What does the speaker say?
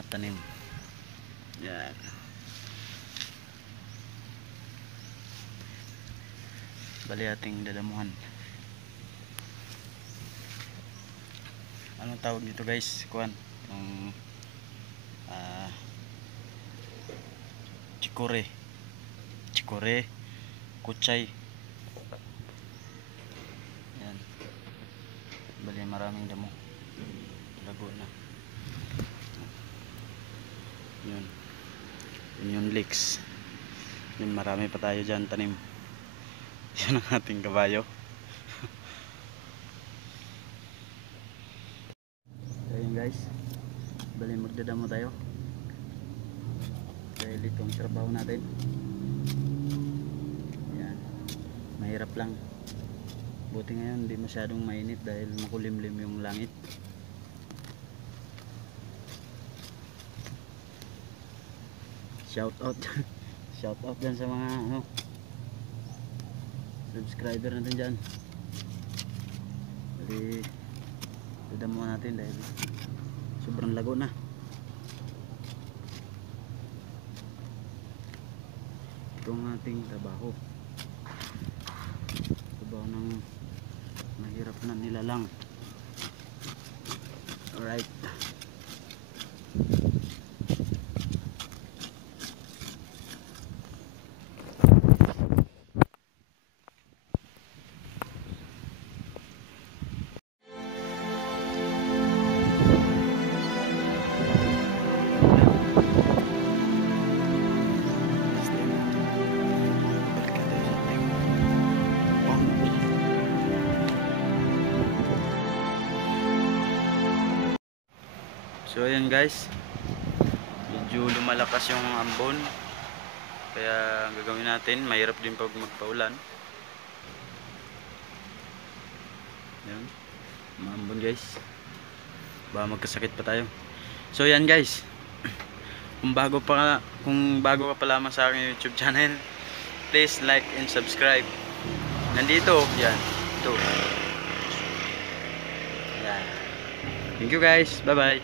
mga tanim. Yan. Bali ating dadamuhan. Anong tawag dito guys? Kuan. Yung chikore. Chikore, kuchay. Yan. Bali maraming damo. Lago na. Yun. Yun yung leeks. Yun, marami pa tayo dyan tanim. Yan ang ating kabayo. So yun guys, bali magdadamo tayo dahil itong trabaho natin. Yan. Mahirap lang. Buti ngayon hindi masyadong mainit dahil makulimlim yung langit. Shout out shout out dyan sa mga subscriber natin dyan. Bali dadamuhan natin dahil sobrang lago na. Ito ang ating trabaho ng mahirap na nilalang. Alright. So ayan guys, medyo lumalakas yung ambon, kaya ang gagawin natin, mahirap din pag magpaulan. Ayan, maambon guys, baka magkasakit pa tayo. So ayan guys, kung bago ka pa lamang sa aking YouTube channel, please like and subscribe. Nandito, yan, ito. Yan. Thank you guys, bye bye.